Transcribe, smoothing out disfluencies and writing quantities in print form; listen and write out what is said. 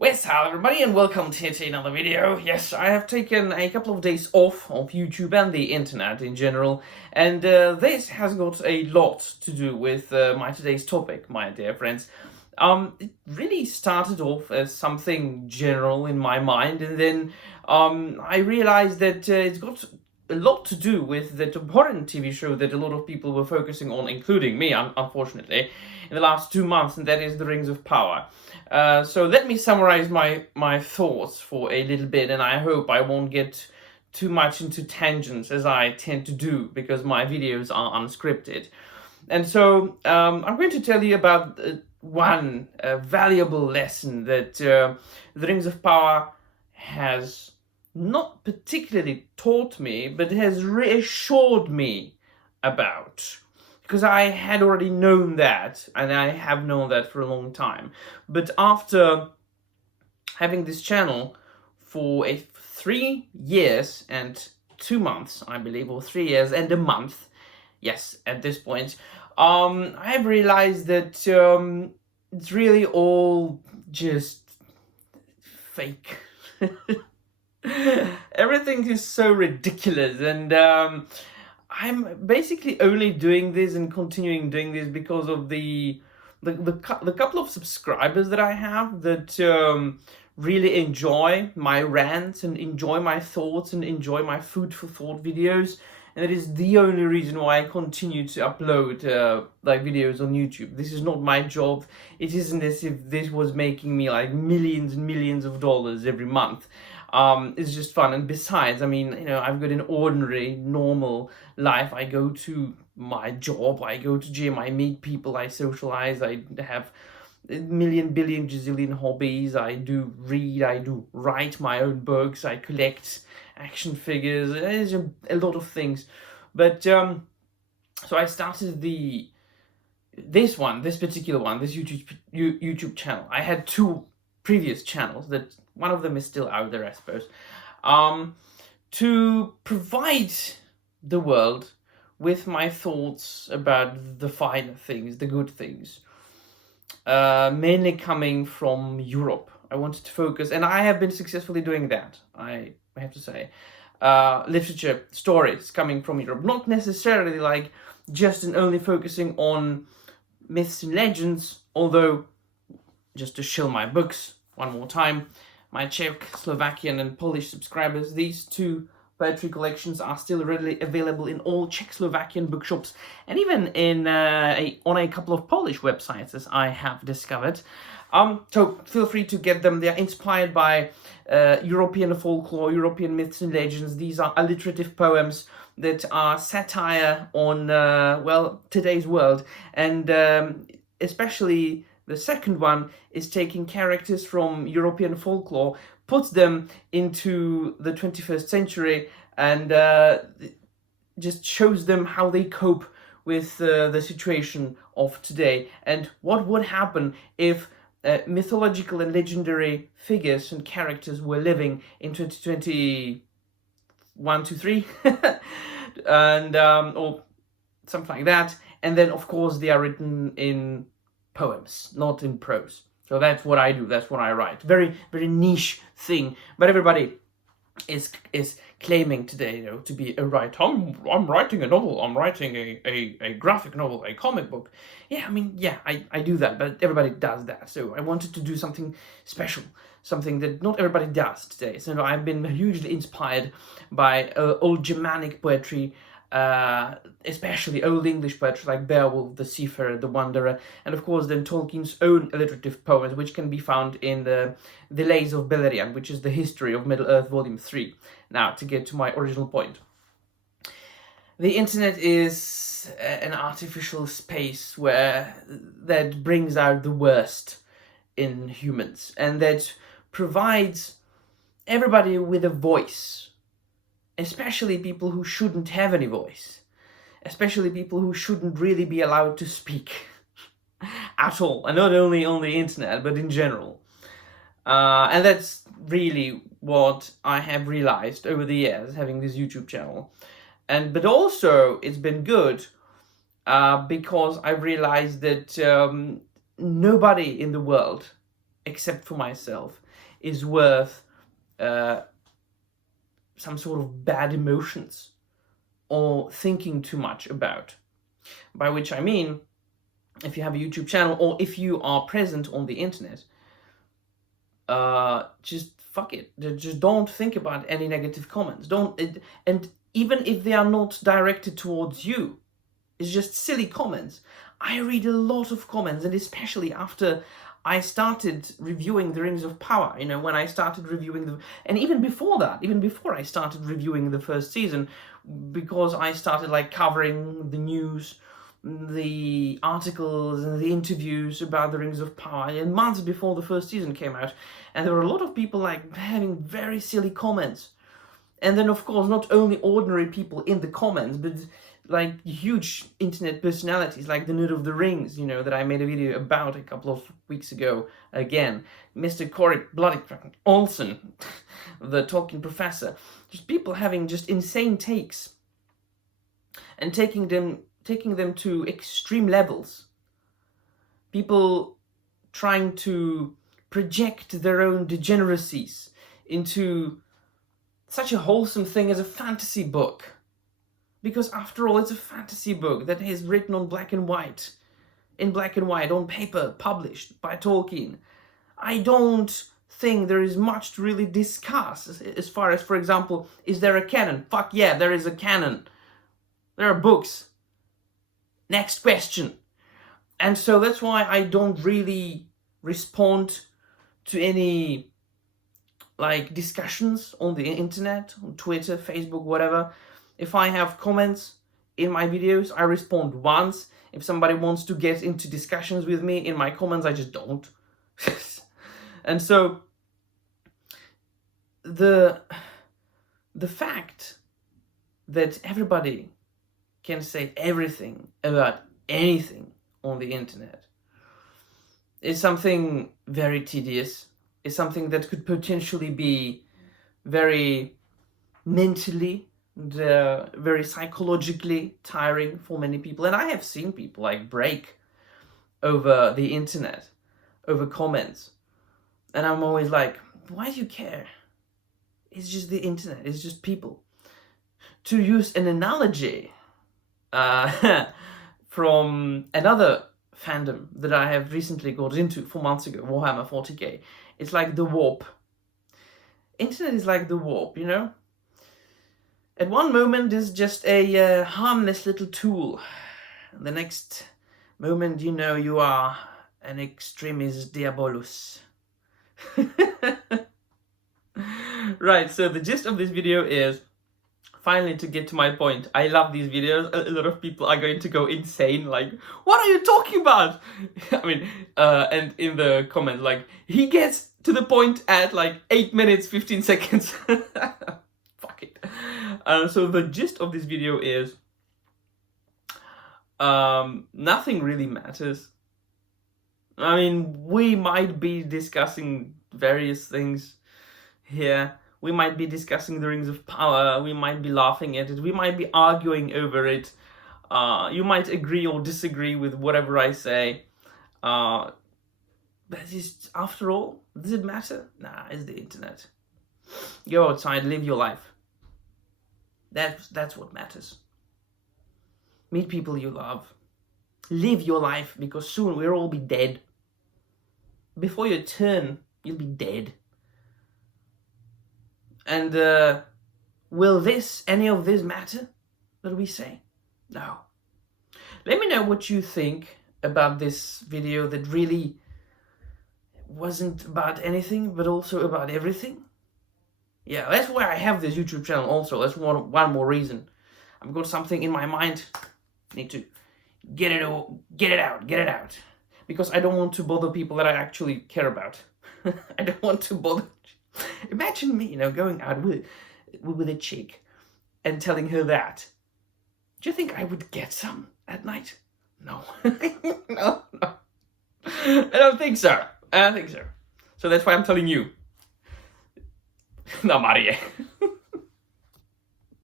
Yes, hello everybody and welcome to another video. Yes, I have taken a couple of days off of YouTube and the internet in general, and this has got a lot to do with my today's topic, my dear friends. It really started off as something general in my mind, and then I realized that it's got a lot to do with that abhorrent TV show that a lot of people were focusing on, including me, unfortunately, in the last 2 months, and that is The Rings of Power. So let me summarize my thoughts for a little bit, and I hope I won't get too much into tangents as I tend to do because my videos are unscripted. And so I'm going to tell you about one valuable lesson that The Rings of Power has not particularly taught me, but has reassured me about. Because I had already known that, and I have known that for a long time. But after having this channel for 3 years and 2 months, I believe, or 3 years and a month, yes, at this point, I've realized that it's really all just fake. Everything is so ridiculous, and I'm basically only doing this and continuing doing this because of the couple of subscribers that I have that really enjoy my rants and enjoy my thoughts and enjoy my food for thought videos. And it is the only reason why I continue to upload like videos on YouTube. This is not my job. It isn't as if this was making me like millions and millions of dollars every month. It's just fun. And besides, I mean, I've got an ordinary, normal life. I go to my job, I go to gym, I meet people, I socialize, I have a million, billion, gazillion hobbies. I do read, I do write my own books, I collect action figures. There's a lot of things. But so I started this particular one, this YouTube channel. I had two previous channels that one of them is still out there, I suppose, to provide the world with my thoughts about the finer things, the good things, mainly coming from Europe. I wanted to focus, and I have been successfully doing that, I have to say. Literature, stories coming from Europe, not necessarily like just and only focusing on myths and legends, although, just to shill my books one more time, my Czech, Slovakian and Polish subscribers, these two poetry collections are still readily available in all Czechoslovakian bookshops and even in on a couple of Polish websites, as I have discovered. So feel free to get them. They are inspired by European folklore, European myths and legends. These are alliterative poems that are satire on, today's world. And especially the second one is taking characters from European folklore, puts them into the 21st century, and just shows them how they cope with the situation of today and what would happen if mythological and legendary figures and characters were living in 2021, 2, 3, and or something like that. And then, of course, they are written in poems, not in prose. So that's what I do. That's what I write. Very, very niche thing. But everybody is claiming today, to be a writer. I'm writing a novel. I'm writing a graphic novel, a comic book. Yeah, I mean, yeah, I do that, but everybody does that. So I wanted to do something special, something that not everybody does today. So I've been hugely inspired by old Germanic poetry, especially Old English poetry like Beowulf, the Seafarer, the Wanderer, and of course then Tolkien's own alliterative poems, which can be found in the Lays of Beleriand, which is the history of Middle-earth Volume 3. Now, to get to my original point. The internet is an artificial space that brings out the worst in humans, and that provides everybody with a voice, especially people who shouldn't have any voice, especially people who shouldn't really be allowed to speak at all, and not only on the internet, but in general. And that's really what I have realized over the years, having this YouTube channel. But also, it's been good because I've realized that nobody in the world except for myself, is worth some sort of bad emotions or thinking too much about. By which I mean, if you have a YouTube channel or if you are present on the internet, just fuck it. Just don't think about any negative comments. And even if they are not directed towards you, it's just silly comments. I read a lot of comments, and especially after I started reviewing the Rings of Power, when I started reviewing and even before that, even before I started reviewing the first season, because I started covering the news, the articles and the interviews about the Rings of Power, and months before the first season came out, and there were a lot of people having very silly comments. And then of course not only ordinary people in the comments, but huge internet personalities like the Nerd of the Rings, that I made a video about a couple of weeks ago. Again, Mr. Corey Bloody Olsen, the Tolkien professor. Just people having just insane takes and taking them to extreme levels. People trying to project their own degeneracies into such a wholesome thing as a fantasy book. Because after all, it's a fantasy book that is written on black and white, on paper, published by Tolkien. I don't think there is much to really discuss as far as, for example, is there a canon? Fuck yeah, there is a canon. There are books. Next question. And so that's why I don't really respond to any discussions on the internet, on Twitter, Facebook, whatever. If I have comments in my videos, I respond once. If somebody wants to get into discussions with me in my comments, I just don't. And so the fact that everybody can say everything about anything on the internet is something very tedious. Is something that could potentially be very mentally and very psychologically tiring for many people. And I have seen people break over the internet, over comments. And I'm always like, why do you care? It's just the internet, it's just people. To use an analogy from another fandom that I have recently got into 4 months ago, Warhammer 40k, it's like the warp. Internet is like the warp, At one moment it's just a harmless little tool. The next moment, you are an extremis diabolus. Right, so the gist of this video is, finally, to get to my point, I love these videos. A lot of people are going to go insane, what are you talking about? I mean, and in the comments, he gets to the point at 8 minutes, 15 seconds. Fuck it. So the gist of this video is, nothing really matters. I mean, we might be discussing various things here. We might be discussing the Rings of Power. We might be laughing at it. We might be arguing over it. You might agree or disagree with whatever I say. But after all, does it matter? Nah, it's the internet. Go outside, live your life. That's what matters. Meet people you love. Live your life, because soon we'll all be dead. Before your turn, you'll be dead. And will any of this matter that we say? No. Let me know what you think about this video that really wasn't about anything, but also about everything. Yeah, that's why I have this YouTube channel also. That's one more reason. I've got something in my mind. Need to get it out. Because I don't want to bother people that I actually care about. I don't want to bother. Imagine me, going out with a chick and telling her that. Do you think I would get some at night? No. No. I don't think so. So that's why I'm telling you. No, Marie.